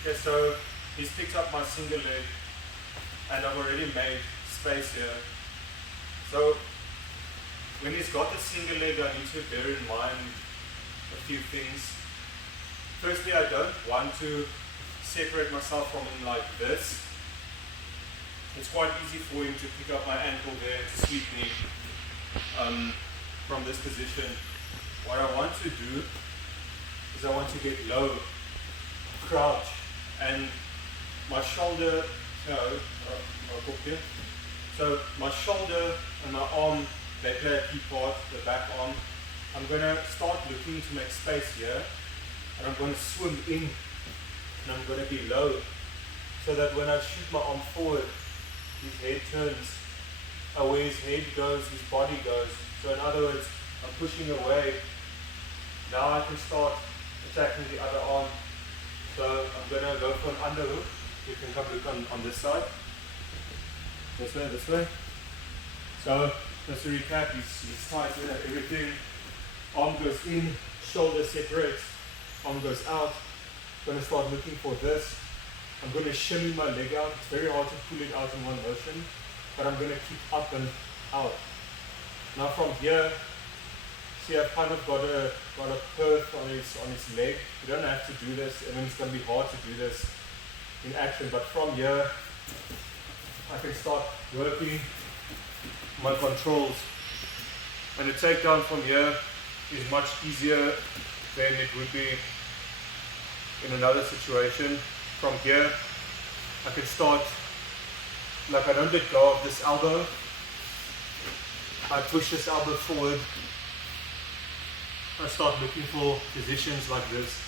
Okay, so he's picked up my single leg and I've already made space here. So when he's got the single leg, I need to bear in mind a few things. Firstly, I don't want to separate myself from him like this. It's quite easy for him to pick up my ankle there to sweep me from this position. What I want to do is I want to get low, crouch, and my shoulder, so my shoulder and my arm, they play a key part, the back arm. I'm going to start looking to make space here, and I'm going to swim in, and I'm going to be low, so that when I shoot my arm forward, his head turns, where his head goes, his body goes. So in other words, I'm pushing away. Now I can start attacking the other arm. So I'm going to go for an underhook. You can come look on this side. This way, this way. So just to recap, he's tight with everything. Arm goes in, shoulder separates, arm goes out. I'm going to start looking for this. I'm going to shimmy my leg out. It's very hard to pull it out in one motion, but I'm going to keep up and out. Now from here, see I've kind of got a perth on his leg. You don't have to do this. I mean, it's going to be hard to do this in action, but from here, I can start working my controls. And the takedown from here is much easier than it would be in another situation. From here, I can start, like I don't let go of this elbow. I push this elbow forward. I start looking for positions like this.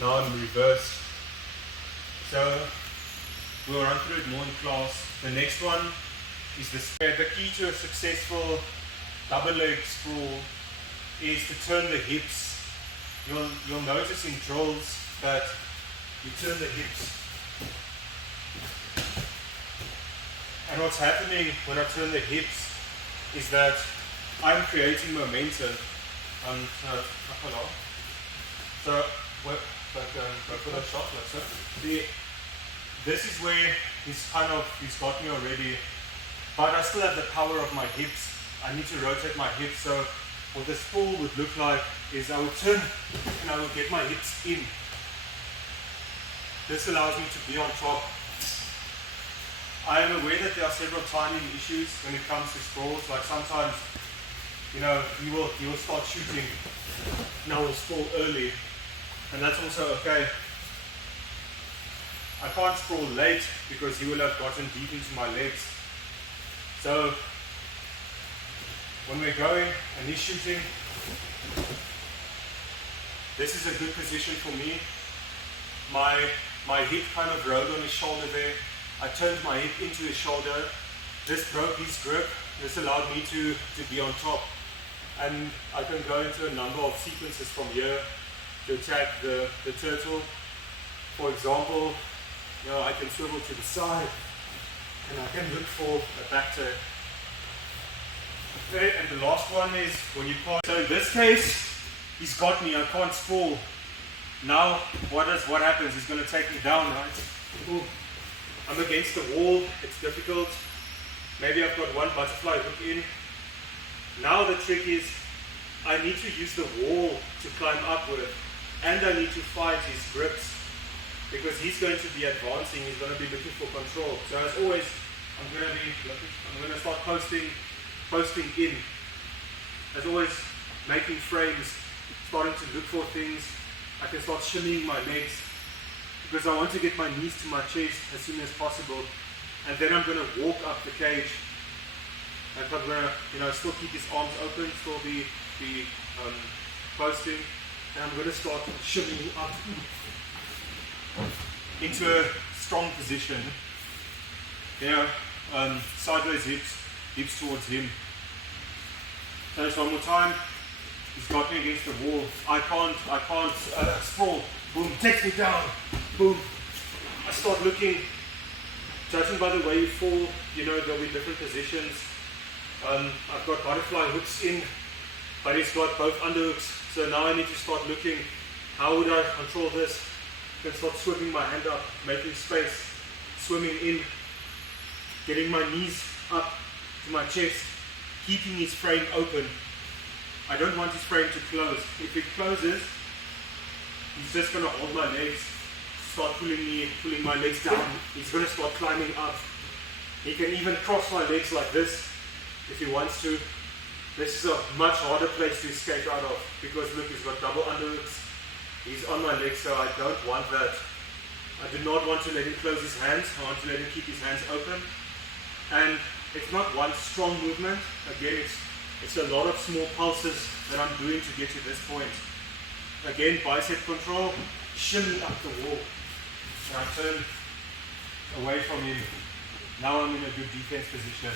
Now in reverse. So we'll run through it more in class. The next one is the key to a successful double leg sprawl is to turn the hips. You'll notice in drills that you turn the hips. And what's happening when I turn the hips is that I'm creating momentum. So, go for that shot, like so. This is where he's got me already, but I still have the power of my hips. I need to rotate my hips, so what this pull would look like is I would turn and I would get my hips in. This allows me to be on top. I am aware that there are several timing issues when it comes to sprawls. Like sometimes, you will start shooting and I will sprawl early, and that's also okay. I can't sprawl late because he will have gotten deep into my legs. So when we're going and he's shooting, this is a good position for me. My hip kind of rode on his shoulder there. I turned my hip into his shoulder. This broke his grip. This allowed me to be on top. And I can go into a number of sequences from here to attack the turtle. For example, I can swivel to the side and I can look for a back turn. Okay, and the last one is when you can't. So in this case, he's got me. I can't sprawl. Now, what happens? He's going to take me down, right? Ooh. I'm against the wall. It's difficult. Maybe I've got one butterfly hook in. Now the trick is, I need to use the wall to climb up with, and I need to fight his grips because he's going to be advancing. He's going to be looking for control. So as always, I'm going to start posting in. As always, making frames, starting to look for things. I can start shimmying my legs because I want to get my knees to my chest as soon as possible, and then I'm going to walk up the cage. And I'm going to, still keep his arms open, still be posting, and I'm going to start shimmying up into a strong position. Sideways hips towards him. So one more time. He's got me against the wall. I can't sprawl. Boom, takes me down. Boom. I start looking. Judging by the way you fall, there'll be different positions. I've got butterfly hooks in, but he's got both underhooks. So now I need to start looking, how would I control this? can start swimming my hand up, making space, swimming in, getting my knees up to my chest, keeping his frame open. I don't want his frame to close. If it closes, he's just going to hold my legs, start pulling my legs down. He's going to start climbing up. He can even cross my legs like this if he wants to. This is a much harder place to escape out of because look, he's got double underhooks. He's on my legs, so I don't want that. I do not want to let him close his hands. I want to let him keep his hands open. And it's not one strong movement. Again, it's a lot of small pulses that I'm doing to get to this point. Again, bicep control, shimmy up the wall. And I turn away from him. Now I'm in a good defense position.